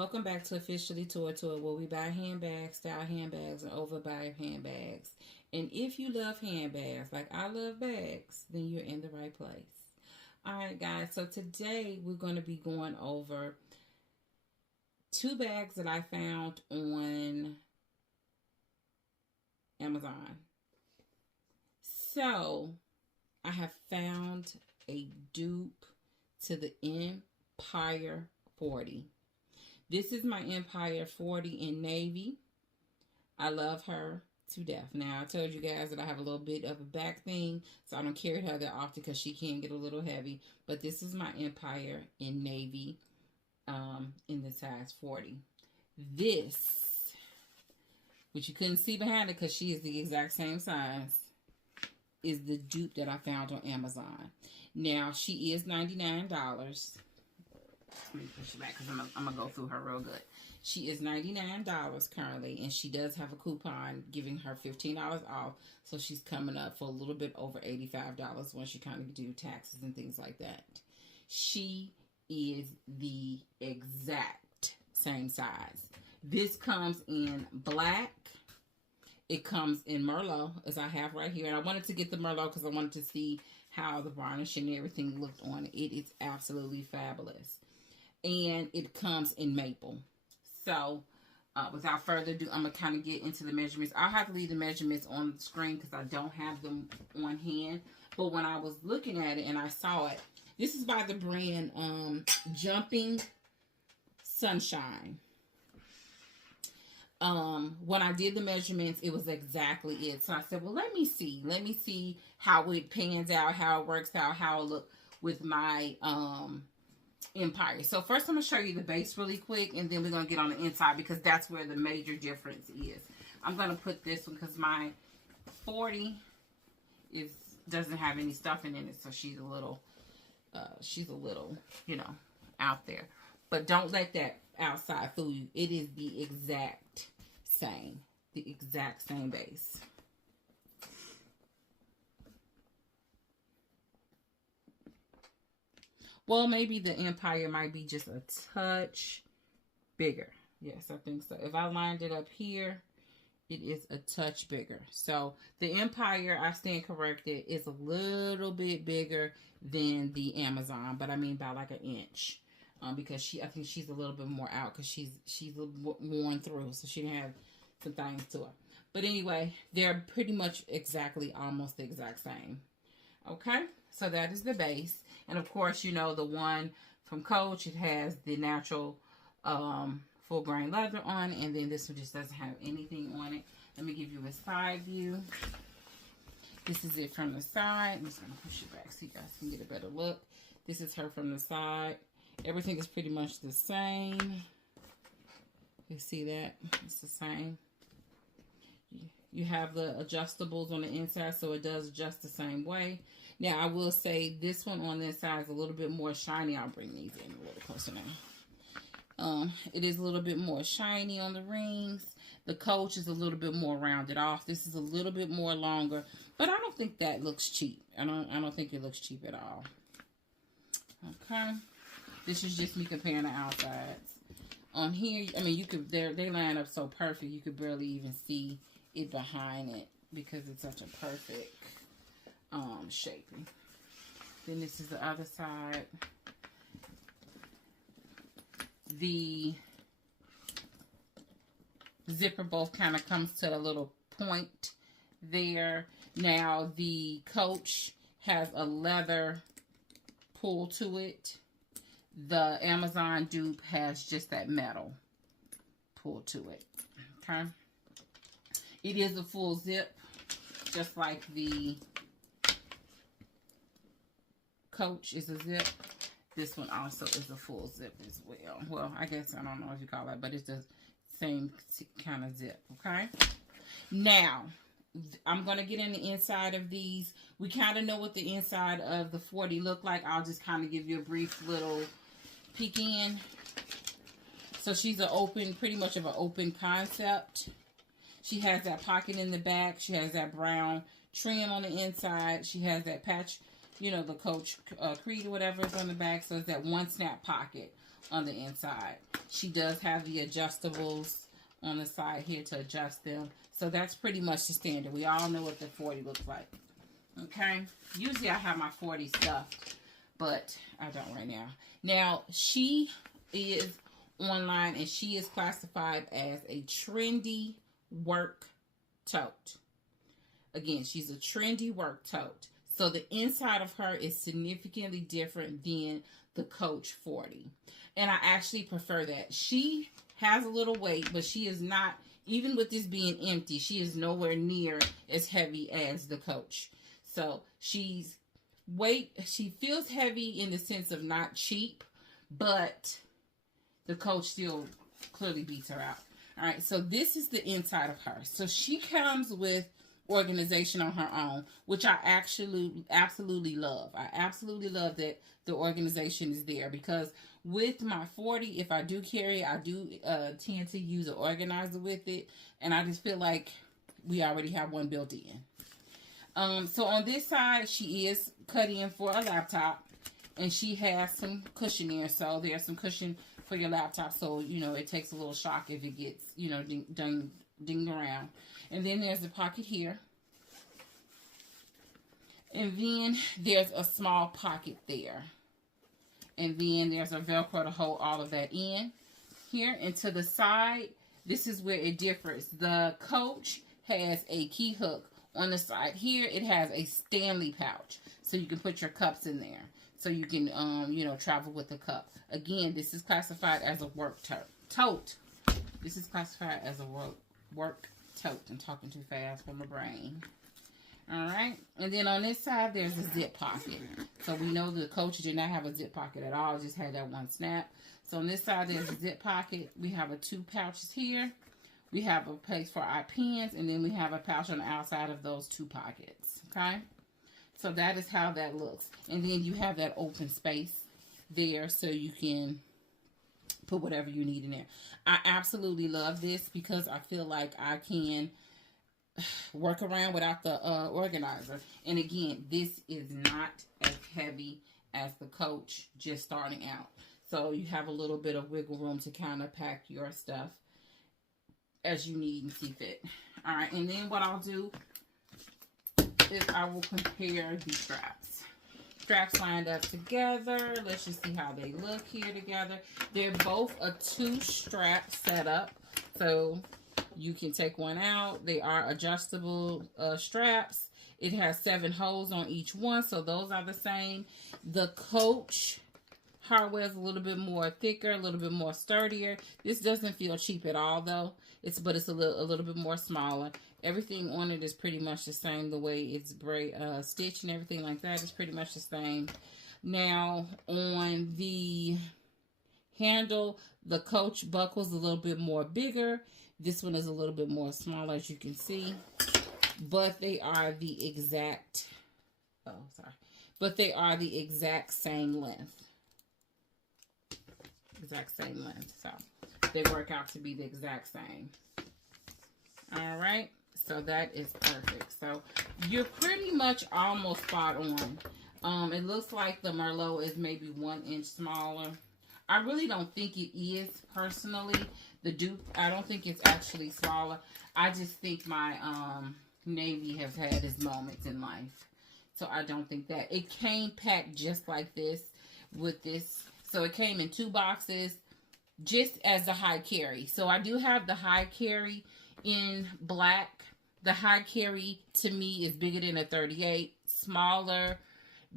welcome back to Officially Tote, where we buy handbags, style handbags, and overbuy handbags. And if you love handbags, like I love bags, then you're in the right place. Alright guys, so today we're going to be going over two bags that I found on Amazon. So, I have found a dupe to the Empire 40. This is my Empire 40 in navy. I love her to death. Now, I told you guys that I have a little bit of a back thing, so I don't carry her that often because she can get a little heavy. But this is my Empire in navy in the size 40. This, which you couldn't see behind it because she is the exact same size, is the dupe that I found on Amazon. Now, she is $99. Let me push it back because I'm going to go through her real good. She is $99 currently, and she does have a coupon giving her $15 off. So she's coming up for a little bit over $85 once you kind of do taxes and things like that. She is the exact same size. This comes in black. It comes in Merlot, as I have right here. And I wanted to get the Merlot because I wanted to see how the varnish and everything looked on it. It is absolutely fabulous. And it comes in maple. So, without further ado, I'm going to kind of get into the measurements. I'll have to leave the measurements on the screen because I don't have them on hand. But when I was looking at it and I saw it, this is by the brand Jumping Sunshine. When I did the measurements, it was exactly it. So I said, well, let me see how it pans out, how it works out, how it look with my Empire. So first I'm going to show you the base really quick, and then we're going to get on the inside because that's where the major difference is. I'm going to put this one because my 40 doesn't have any stuffing in it, so she's a little, you know, out there. But don't let that outside fool you. It is the exact same base. Well, maybe the Empire might be just a touch bigger. Yes, I think so. If I lined it up here, it is a touch bigger. So the Empire, I stand corrected, is a little bit bigger than the Amazon, but I mean by like an inch. Because I think she's a little bit more out because she's worn through, so she didn't have some things to her. But anyway, they're pretty much almost the exact same. Okay, so that is the base. And of course, you know, the one from Coach, it has the natural full grain leather on, and then this one just doesn't have anything on it. Let me give you a side view. This is it from the side. I'm just going to push it back so you guys can get a better look. This is her from the side. Everything is pretty much the same. You see that? It's the same. You have the adjustables on the inside, so it does adjust the same way. Now, I will say this one on this side is a little bit more shiny. I'll bring these in a little closer now. It is a little bit more shiny on the rings. The Coach is a little bit more rounded off. This is a little bit more longer, but I don't think that looks cheap. I don't think it looks cheap at all. Okay. This is just me comparing the outsides. On here, I mean, you could, they line up so perfect, you could barely even see it behind it because it's such a perfect shaping. Then this is the other side. The zipper both kind of comes to a little point there. Now, the Coach has a leather pull to it. The Amazon dupe has just that metal pull to it. Okay. It is a full zip, just like the Coach is a zip. This one also is a full zip as well. Well, I guess, I don't know if you call that, but it's the same kind of zip. Okay. Now, I'm going to get in the inside of these. We kind of know what the inside of the 40 look like. I'll just kind of give you a brief little peek in. So she's an open, pretty much of an open concept. She has that pocket in the back. She has that brown trim on the inside. She has that patch, you know, the Coach Creed or whatever is on the back. So it's that one snap pocket on the inside. She does have the adjustables on the side here to adjust them. So that's pretty much the standard. We all know what the 40 looks like. Okay? Usually I have my 40 stuffed, but I don't right now. Now, she is online and she is classified as a trendy work tote. Again, she's a trendy work tote. So the inside of her is significantly different than the Coach 40. And I actually prefer that. She has a little weight, but she is not, even with this being empty, she is nowhere near as heavy as the Coach. So she feels heavy in the sense of not cheap, but the Coach still clearly beats her out. All right, so this is the inside of her. So she comes with organization on her own, which I actually absolutely love. I absolutely love that the organization is there, because with my 40, if I do carry, I do tend to use an organizer with it, and I just feel like we already have one built in. So on this side, she is cut in for a laptop, and she has some cushion there, so there's some cushion for your laptop, so you know it takes a little shock if it gets, you know, dinged around. And then there's a pocket here. And then there's a small pocket there. And then there's a Velcro to hold all of that in. Here and to the side, this is where it differs. The Coach has a key hook on the side. Here it has a Stanley pouch, so you can put your cups in there. So you can, you know, travel with the cup. Again, this is classified as a work tote. This is classified as a work tote. I'm talking too fast for my brain. All right. And then on this side, there's a zip pocket. So we know the Coach did not have a zip pocket at all. Just had that one snap. So on this side, there's a zip pocket. We have 2 pouches here. We have a place for our pens. And then we have a pouch on the outside of those 2 pockets. Okay. So that is how that looks. And then you have that open space there so you can put whatever you need in there. I absolutely love this because I feel like I can work around without the organizer. And again, this is not as heavy as the Coach just starting out. So you have a little bit of wiggle room to kind of pack your stuff as you need and see fit. All right, and then what I'll do is I will compare the straps. Straps lined up together. Let's just see how they look here together. They're both a 2-strap setup, so you can take one out. They are adjustable straps. It has 7 holes on each one, so those are the same. The Coach hardware is a little bit more thicker, a little bit more sturdier. This doesn't feel cheap at all, though. But it's a little bit more smaller. Everything on it is pretty much the same. The way it's stitched and everything like that is pretty much the same. Now, on the handle, the Coach buckle's a little bit more bigger. This one is a little bit more smaller, as you can see. But they are the exact, but they are the exact same length. Exact same length. So they work out to be the exact same. All right. So that is perfect. So you're pretty much almost spot on. It looks like the Merlot is maybe 1 inch smaller. I really don't think it is, personally. The Dupe, I don't think it's actually smaller. I just think my Navy has had its moments in life. So I don't think that. It came packed just like this with this. So it came in 2 boxes just as a high carry. So I do have the high carry in black. The high carry to me is bigger than a 38, smaller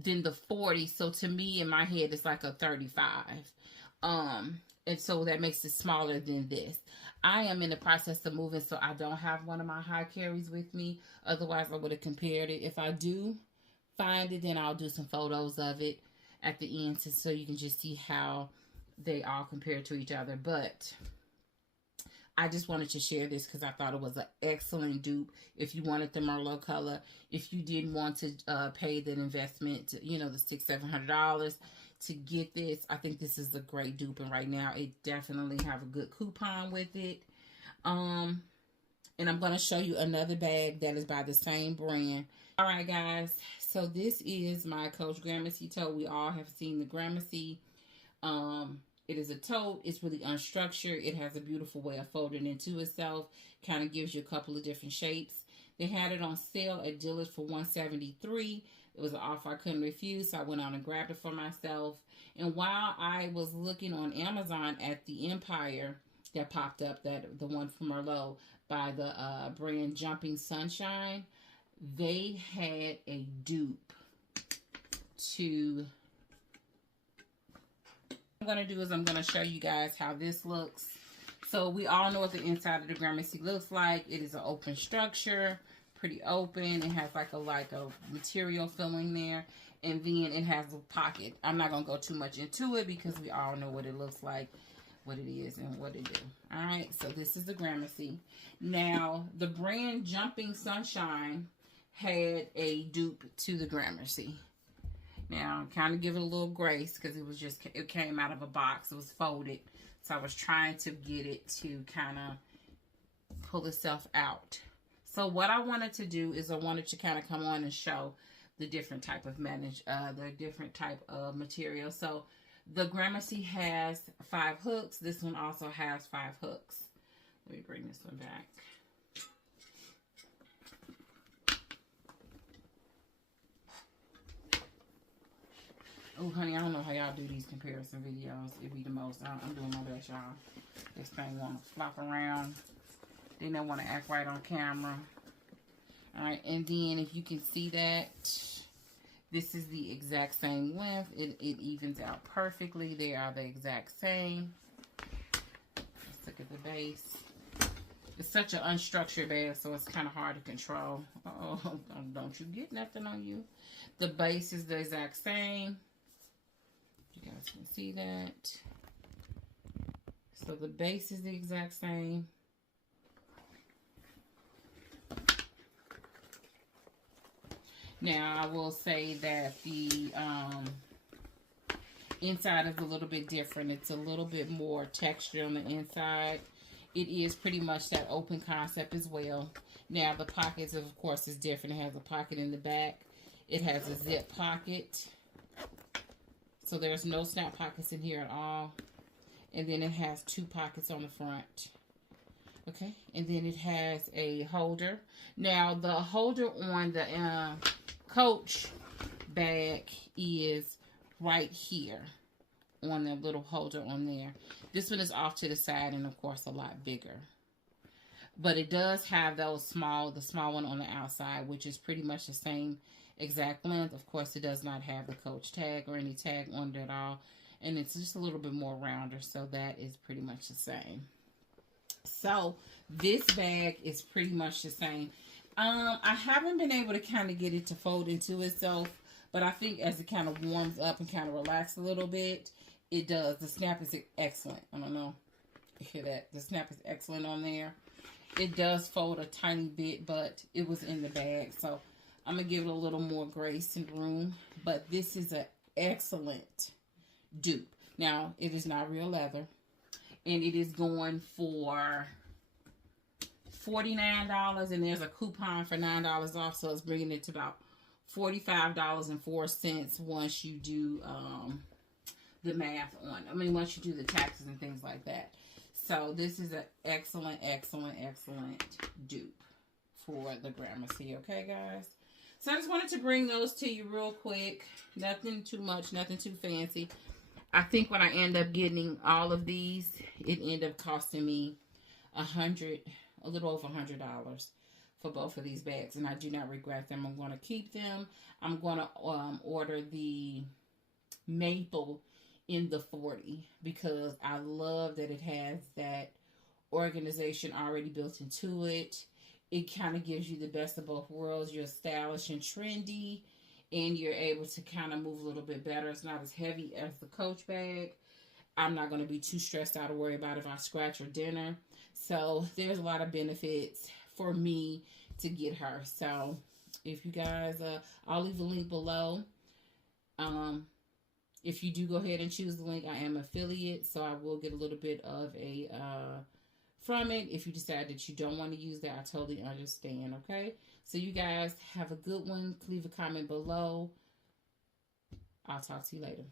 than the 40. So to me, in my head, it's like a 35. And so that makes it smaller than this. I am in the process of moving, so I don't have one of my high carries with me. Otherwise, I would have compared it. If I do find it, then I'll do some photos of it at the end so you can just see how they all compare to each other. But I just wanted to share this because I thought it was an excellent dupe. If you wanted the Merlot color, if you didn't want to pay that investment, you know, the $600-700 to get this, I think this is a great dupe. And right now, it definitely have a good coupon with it. And I'm going to show you another bag that is by the same brand. All right, guys. So this is my Coach Gramercy tote. We all have seen the Gramercy It is a tote. It's really unstructured. It has a beautiful way of folding into itself. Kind of gives you a couple of different shapes. They had it on sale at Dillard's for $173. It was an offer I couldn't refuse, so I went out and grabbed it for myself. And while I was looking on Amazon at the Empire that popped up, that the one from Merlot by the brand Jumping Sunshine, they had a dupe to... What I'm going to do is I'm going to show you guys how this looks. So we all know what the inside of the Gramercy looks like. It is an open structure, pretty open. It has like a material filling there. And then it has a pocket. I'm not going to go too much into it because we all know what it looks like, what it is, and what it do. All right, so this is the Gramercy. Now, the brand Jumping Sunshine had a dupe to the Gramercy. Now, kind of give it a little grace because it came out of a box. It was folded. So I was trying to get it to kind of pull itself out. So what I wanted to do is I wanted to kind of come on and show the different type of material. So the Gramercy has 5 hooks. This one also has 5 hooks. Let me bring this one back. Oh, honey, I don't know how y'all do these comparison videos. It be the most. I'm doing my best, y'all. This thing want to flop around. Then they want to act right on camera. All right, and then if you can see that, this is the exact same length. It evens out perfectly. They are the exact same. Let's look at the base. It's such an unstructured bag, so it's kind of hard to control. Uh-oh, don't you get nothing on you. The base is the exact same. You guys can see that. So the base is the exact same. Now I will say that the inside is a little bit different. It's a little bit more texture on the inside. It is pretty much that open concept as well. Now the pockets, of course, is different. It has a pocket in the back. It has a zip pocket. So there's no snap pockets in here at all. And then it has 2 pockets on the front. Okay. And then it has a holder. Now the holder on the Coach bag is right here on the little holder on there. This one is off to the side and of course a lot bigger. But it does have the small one on the outside, which is pretty much the same exact length. Of course, it does not have the Coach tag or any tag on it at all. And it's just a little bit more rounder, so that is pretty much the same. So this bag is pretty much the same. I haven't been able to kind of get it to fold into itself, but I think as it kind of warms up and kind of relaxes a little bit, it does. The snap is excellent. I don't know if you hear that. The snap is excellent on there. It does fold a tiny bit, but it was in the bag, so I'm going to give it a little more grace and room. But this is an excellent dupe. Now, it is not real leather, and it is going for $49, and there's a coupon for $9 off, so it's bringing it to about $45.04 once you do the math on. I mean, once you do the taxes and things like that. So this is an excellent, excellent, excellent dupe for the Gramercy. Okay, guys? So I just wanted to bring those to you real quick. Nothing too much, nothing too fancy. I think when I end up getting all of these, it ended up costing me a little over $100 for both of these bags, and I do not regret them. I'm going to keep them. I'm going to order the maple in the 40 because I love that it has that organization already built into it. It kind of gives you the best of both worlds. You're stylish and trendy, and you're able to kind of move a little bit better. It's not as heavy as the Coach bag. I'm not going to be too stressed out to worry about if I scratch or dinner. So there's a lot of benefits for me to get her. So if you guys, I'll leave a link below. If you do go ahead and choose the link, I am affiliate, so I will get a little bit of a from it. If you decide that you don't want to use that, I totally understand, okay? So you guys have a good one. Leave a comment below. I'll talk to you later.